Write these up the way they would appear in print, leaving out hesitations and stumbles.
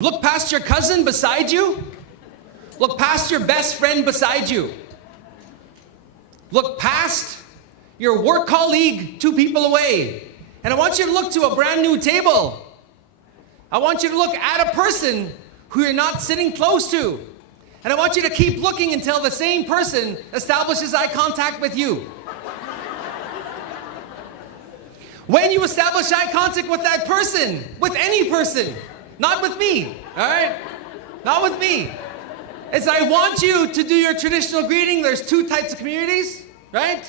Look past your cousin beside you. Look past your best friend beside you. Look past your work colleague 2 people away. And I want you to look to a brand new table. I want you to look at a person who you're not sitting close to. And I want you to keep looking until the same person establishes eye contact with you. When you establish eye contact with that person, with any person, not with me, all right? Not with me. It's I want you to do your traditional greeting. There's 2 types of communities, right?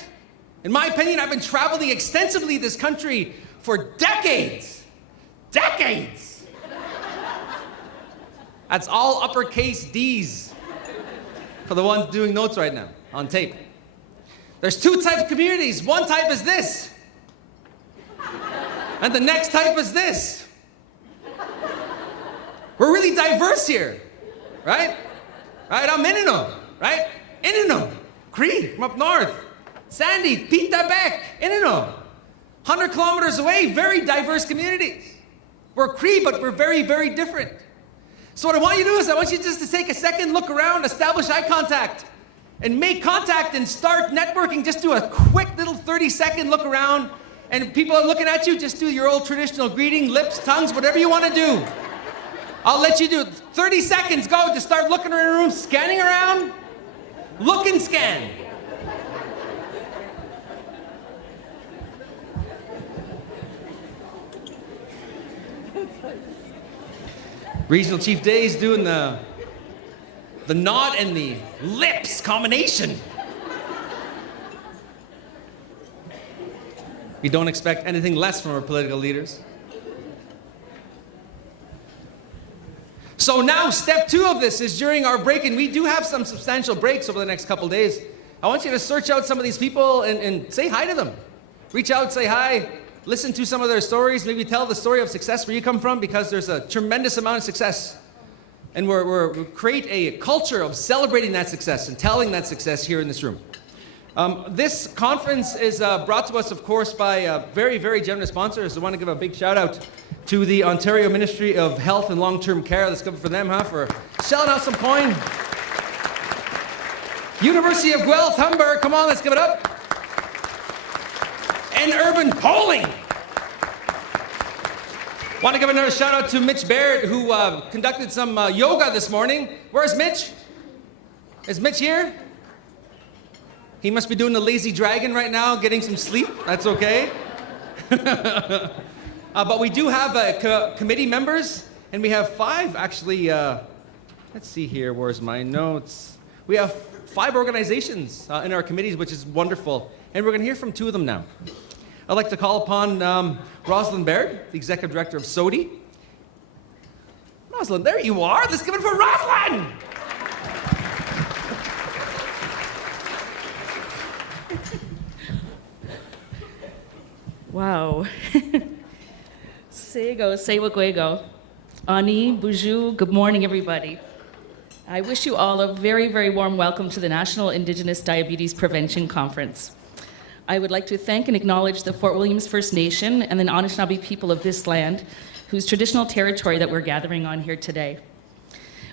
In my opinion, I've been traveling extensively this country for decades. Decades. That's all uppercase D's for the ones doing notes right now on tape. There's 2 types of communities. One type is this. And the next type is this. We're really diverse here, right? Right, I'm Inino, right? Inino, Cree from up north. Sandy, Pita Beck, Inino. 100 kilometers away, very diverse communities. We're Cree, but we're very, very different. So what I want you to do is I want you just to take a second, look around, establish eye contact, and make contact and start networking. Just do a quick little 30-second look around, and people are looking at you, just do your old traditional greeting, lips, tongues, whatever you want to do. I'll let you do it. 30 seconds, go. Just start looking around the room, scanning around. Look and scan. Regional Chief Day's doing the nod and the lips combination. We don't expect anything less from our political leaders. So now step 2 of this is during our break, and we do have some substantial breaks over the next couple days. I want you to search out some of these people and say hi to them. Reach out, say hi, listen to some of their stories, maybe tell the story of success where you come from, because there's a tremendous amount of success. And we create a culture of celebrating that success and telling that success here in this room. This conference is brought to us, of course, by very, very generous sponsors. I want to give a big shout out to the Ontario Ministry of Health and Long-Term Care. Let's give it for them, for shelling out some coin. University of Guelph, Humber, come on, let's give it up. And Urban Polling. Want to give another shout out to Mitch Baird, who conducted some yoga this morning. Where's Mitch? Is Mitch here? He must be doing the lazy dragon right now, getting some sleep. That's okay. But we do have committee members, and we have 5 actually. Let's see here, where's my notes? We have 5 organizations in our committees, which is wonderful. And we're going to hear from 2 of them now. I'd like to call upon Rosalind Baird, the Executive Director of SOADI. Rosalind, there you are. Let's give it for Rosalind! Wow. Sego, Sewaguego. Ani, Buju, good morning, everybody. I wish you all a very, very warm welcome to the National Indigenous Diabetes Prevention Conference. I would like to thank and acknowledge the Fort Williams First Nation and the Anishinaabe people of this land, whose traditional territory that we're gathering on here today.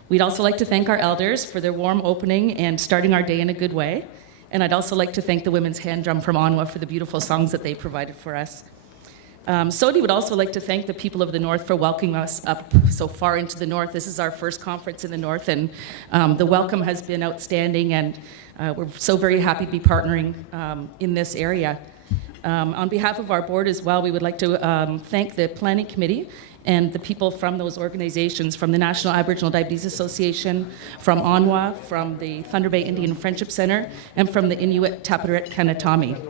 We'd also like to thank our elders for their warm opening and starting our day in a good way. And I'd also like to thank the Women's Hand Drum from ONWA for the beautiful songs that they provided for us. SOADI would also like to thank the people of the North for welcoming us up so far into the North. This is our first conference in the North, and the welcome has been outstanding, and we're so very happy to be partnering in this area. On behalf of our board as well, we would like to thank the Planning Committee and the people from those organizations, from the National Aboriginal Diabetes Association, from ONWA, from the Thunderbay Indian Friendship Centre, and from the Inuit Tapiriit Kanatami.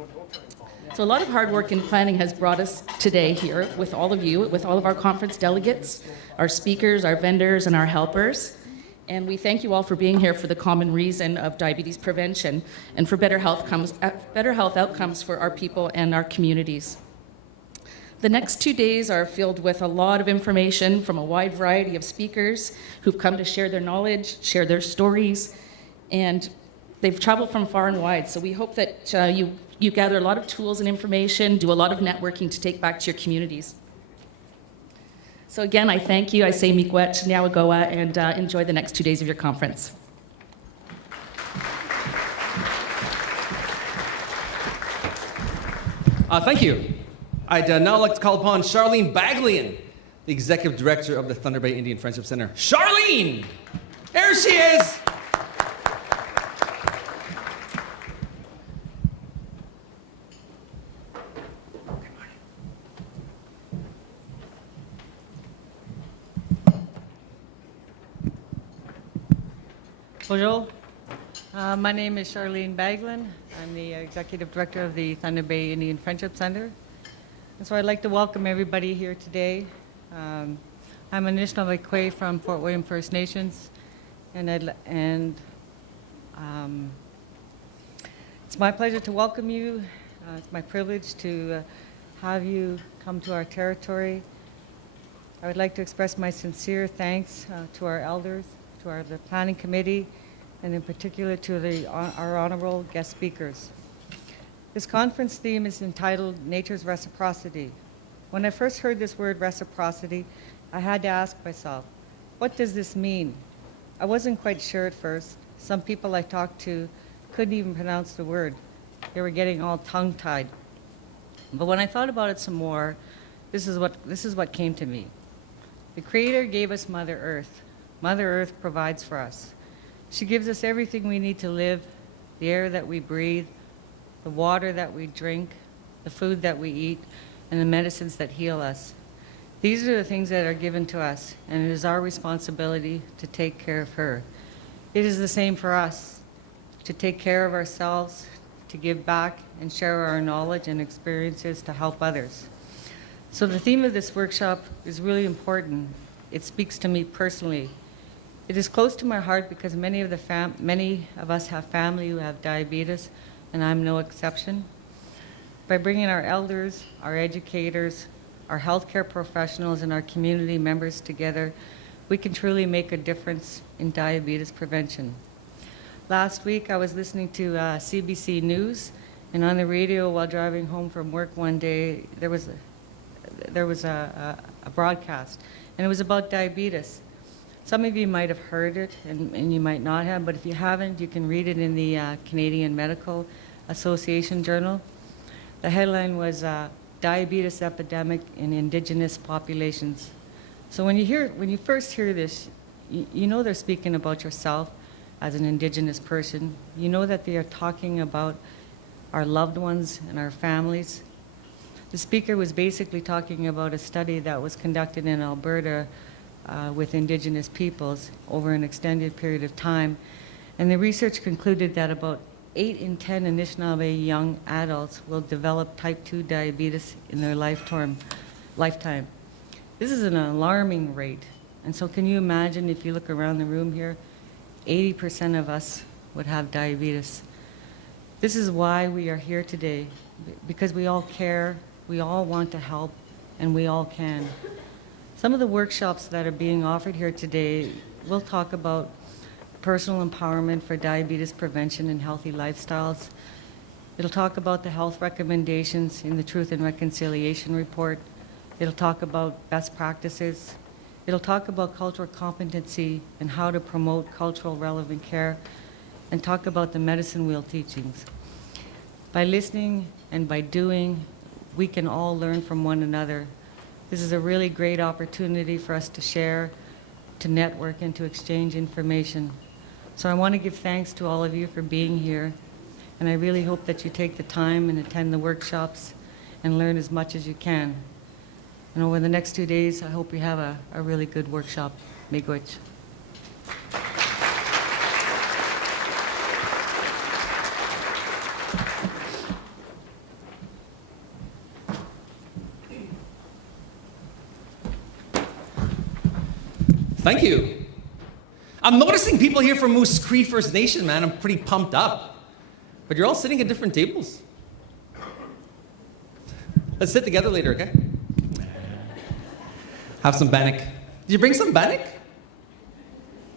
So a lot of hard work in planning has brought us today here with all of you, with all of our conference delegates, our speakers, our vendors, and our helpers. And we thank you all for being here for the common reason of diabetes prevention and for better health outcomes for our people and our communities. The next 2 days are filled with a lot of information from a wide variety of speakers who've come to share their knowledge, share their stories, and they've traveled from far and wide. So we hope that you gather a lot of tools and information, do a lot of networking to take back to your communities. So again, I thank you. I say miigwech, niawagoa, and enjoy the next 2 days of your conference. Thank you. I'd now like to call upon Charlene Baglian, the Executive Director of the Thunderbay Indian Friendship Centre. Charlene! There she is! Bonjour. My name is Charlene Baglin. I'm the Executive Director of the Thunderbay Indian Friendship Centre. And so I'd like to welcome everybody here today. I'm Anishinaabe from Fort William First Nations, and it's my pleasure to welcome you. It's my privilege to have you come to our territory. I would like to express my sincere thanks to our elders, to the Planning Committee, and in particular to our honorable guest speakers. This conference theme is entitled Nature's Reciprocity. When I first heard this word reciprocity, I had to ask myself, what does this mean? I wasn't quite sure at first. Some people I talked to couldn't even pronounce the word. They were getting all tongue-tied. But when I thought about it some more, this is what came to me. The Creator gave us Mother Earth. Mother Earth provides for us. She gives us everything we need to live, the air that we breathe, the water that we drink, the food that we eat, and the medicines that heal us. These are the things that are given to us, and it is our responsibility to take care of her. It is the same for us, to take care of ourselves, to give back and share our knowledge and experiences to help others. So the theme of this workshop is really important. It speaks to me personally. It is close to my heart because many of us have family who have diabetes, and I'm no exception. By bringing our elders, our educators, our healthcare professionals, and our community members together, we can truly make a difference in diabetes prevention. Last week, I was listening to CBC News, and on the radio while driving home from work one day, there was a broadcast, and it was about diabetes. Some of you might have heard it, and you might not have, but if you haven't, you can read it in the Canadian Medical Association Journal. The headline was Diabetes Epidemic in Indigenous Populations. So when you first hear this, you know they're speaking about yourself as an Indigenous person. You know that they are talking about our loved ones and our families. The speaker was basically talking about a study that was conducted in Alberta with Indigenous peoples over an extended period of time. And the research concluded that about 8 in 10 Anishinaabe young adults will develop type 2 diabetes in their lifetime. This is an alarming rate. And so can you imagine if you look around the room here, 80% of us would have diabetes. This is why we are here today, because we all care, we all want to help, and we all can. Some of the workshops that are being offered here today will talk about personal empowerment for diabetes prevention and healthy lifestyles. It'll talk about the health recommendations in the Truth and Reconciliation Report. It'll talk about best practices. It'll talk about cultural competency and how to promote cultural relevant care, and talk about the medicine wheel teachings. By listening and by doing, we can all learn from one another. This is a really great opportunity for us to share, to network, and to exchange information. So I want to give thanks to all of you for being here, and I really hope that you take the time and attend the workshops and learn as much as you can. And over the next 2 days, I hope we have a really good workshop. Miigwech. Thank you. I'm noticing people here from Moose Cree First Nation, man. I'm pretty pumped up. But you're all sitting at different tables. Let's sit together later, okay? Have some bannock. Did you bring some bannock?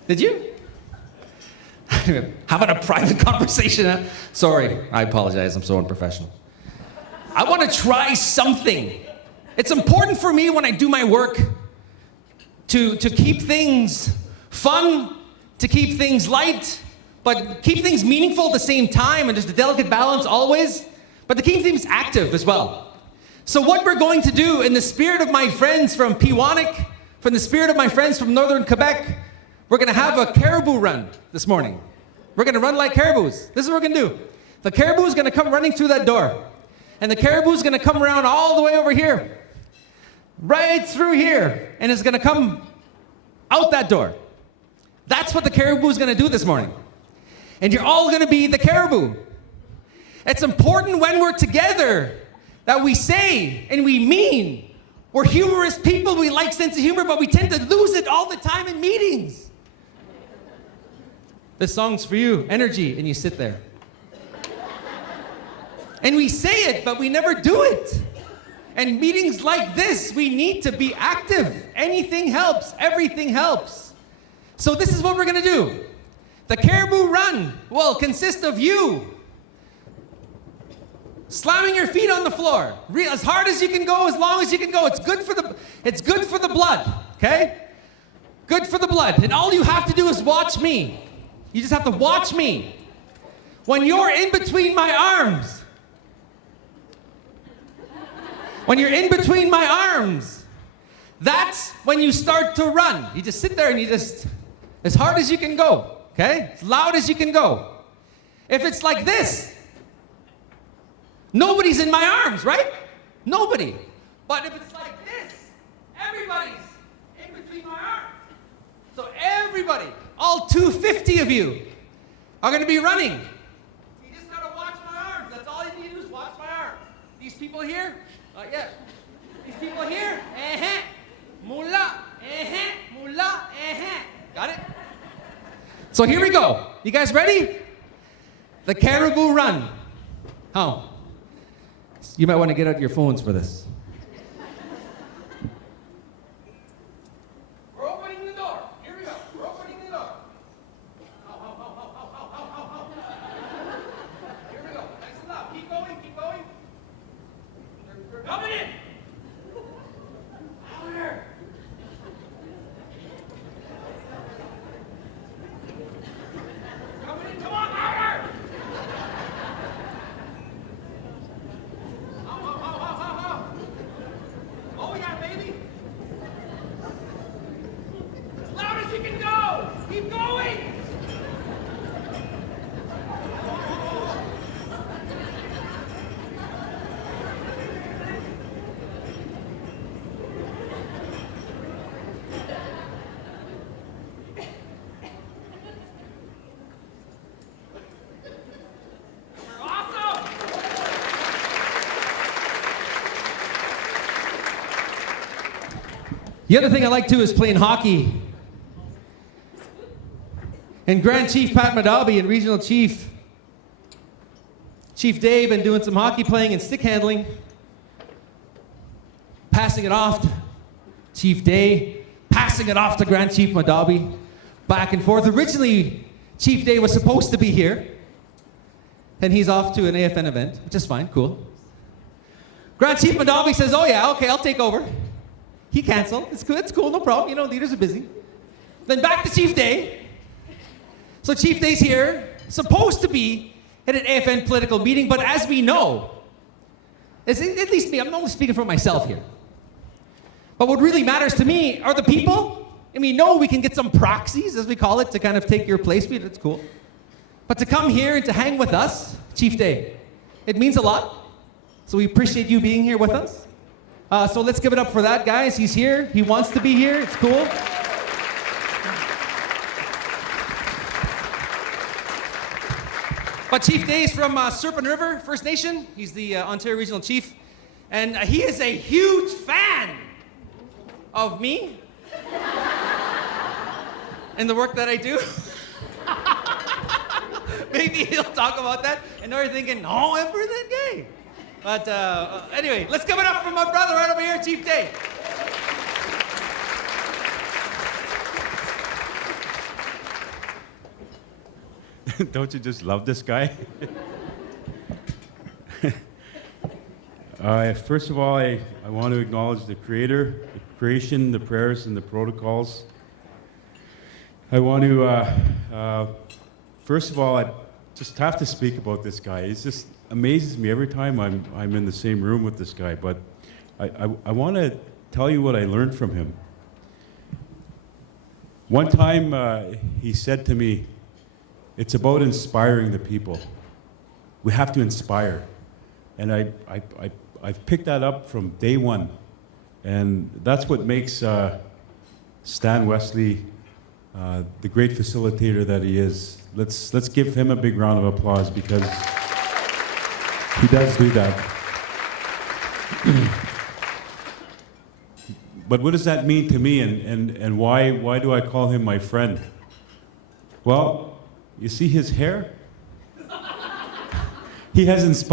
Did you? How about a private conversation? Huh? Sorry, I apologize. I'm so unprofessional. I want to try something. It's important for me when I do my work to keep things fun, to keep things light, but keep things meaningful at the same time, and there's a delicate balance always, but to keep things active as well. So what we're going to do in the spirit of my friends from Pewanik, from the spirit of my friends from Northern Quebec, we're going to have a caribou run this morning. We're going to run like caribous. This is what we're going to do. The caribou is going to come running through that door. And the caribou is going to come around all the way over here. Right through here. And it's going to come out that door. That's what the caribou is going to do this morning. And you're all going to be the caribou. It's important when we're together that we say and we mean. We're humorous people. We like sense of humor, but we tend to lose it all the time in meetings. This song's for you, energy, and you sit there. And we say it, but we never do it. And meetings like this, we need to be active. Anything helps, everything helps. So this is what we're gonna do. The caribou run will consist of you slamming your feet on the floor, as hard as you can go, as long as you can go. It's good for the blood, okay? Good for the blood. And all you have to do is watch me. You just have to watch me. When you're in between my arms, that's when you start to run. You just sit there and you just, as hard as you can go, okay? As loud as you can go. If it's like this, nobody's in my arms, right? Nobody. But if it's like this, everybody's in between my arms. So everybody, all 250 of you, are going to be running. You just got to watch my arms. That's all you need to do is watch my arms. These people here, yeah. These people here, mula, mula, got it? So here we go. You guys ready? The caribou run. How? You might want to get out your phones for this. We're opening the door. Here we go. We're opening the door. Here we go. Nice and loud. Keep going. Keep going. We're coming in. Louder. Coming in. Come on, louder. Oh yeah, baby. As loud as you can go. Keep going. Awesome. The other thing I like too is playing hockey. And Grand Chief Pat Madabi and Regional Chief Dave been doing some hockey playing and stick handling. Passing it off to Chief Day, passing it off to Grand Chief Madabi, back and forth. Originally, Chief Day was supposed to be here, and he's off to an AFN event, which is fine, cool. Grand Chief Madabi says, oh yeah, okay, I'll take over. He canceled. It's cool, no problem. You know, leaders are busy. Then back to Chief Day. So Chief Day's here, supposed to be at an AFN political meeting, but as we know, at least me, I'm only speaking for myself here. But what really matters to me are the people. And we know we can get some proxies, as we call it, to kind of take your place. That's cool. But to come here and to hang with us, Chief Day, it means a lot. So we appreciate you being here with us. So let's give it up for that, guys. He's here. He wants to be here. It's cool. But Chief Day is from Serpent River First Nation. He's the Ontario Regional Chief. And he is a huge fan of me and the work that I do. Maybe he'll talk about that. And now you're thinking, no, I'm for that gay. But anyway, let's give it up for my brother right over here, Chief Day. Don't you just love this guy? First of all, I want to acknowledge the creator creation, the prayers, and the protocols. I want to, first of all, I just have to speak about this guy. It just amazes me every time I'm in the same room with this guy. But I want to tell you what I learned from him. One time he said to me, it's about inspiring the people. We have to inspire. And I've picked that up from day one. And that's what makes Stan Wesley the great facilitator that he is. Let's give him a big round of applause because he does do that. But what does that mean to me, and why do I call him my friend? Well, you see his hair? He has inspired